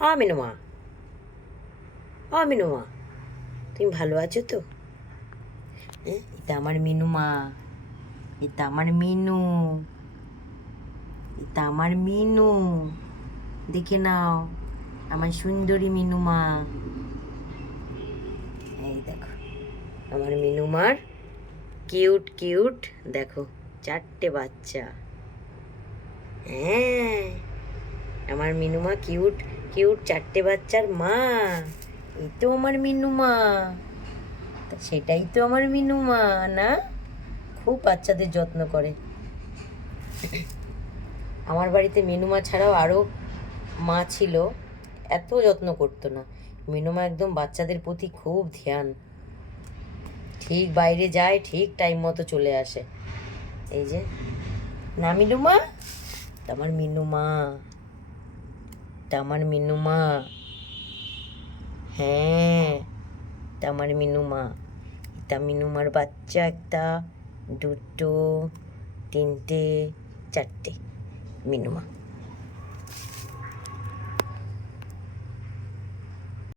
মিনুমা, মিনুমা, তুমি ভালো আছো তো? এটা আমার মিনুমা, এটা আমার মিনু, এটা আমার মিনু। দেখে নাও আমার সুন্দরী মিনুমা। এই দেখো আমার মিনুমার কিউট কিউট, দেখো 4টে বাচ্চা। হ্যাঁ, আমার মিনুমা কিউট কিউট 4টে বাচ্চার মা। এই তো আমার মিনুমা, সেটাই তো আমার মিনুমা না? খুব বাচ্চাদের যত্ন করে। আমার বাড়িতে মিনুমা ছাড়াও আরও মা ছিল, এত যত্ন করতো না। মিনুমা একদম বাচ্চাদের প্রতি খুব ধ্যান, ঠিক বাইরে যায়, ঠিক টাইম মতো চলে আসে। এই যে না মিনুমা, আমার মিনুমা, আমার মিনুমা। হ্যাঁ, আমার মিনুমা, এটা মিনুমার বাচ্চা, একটা, দুটো, তিনটে, 4টে মিনুমা।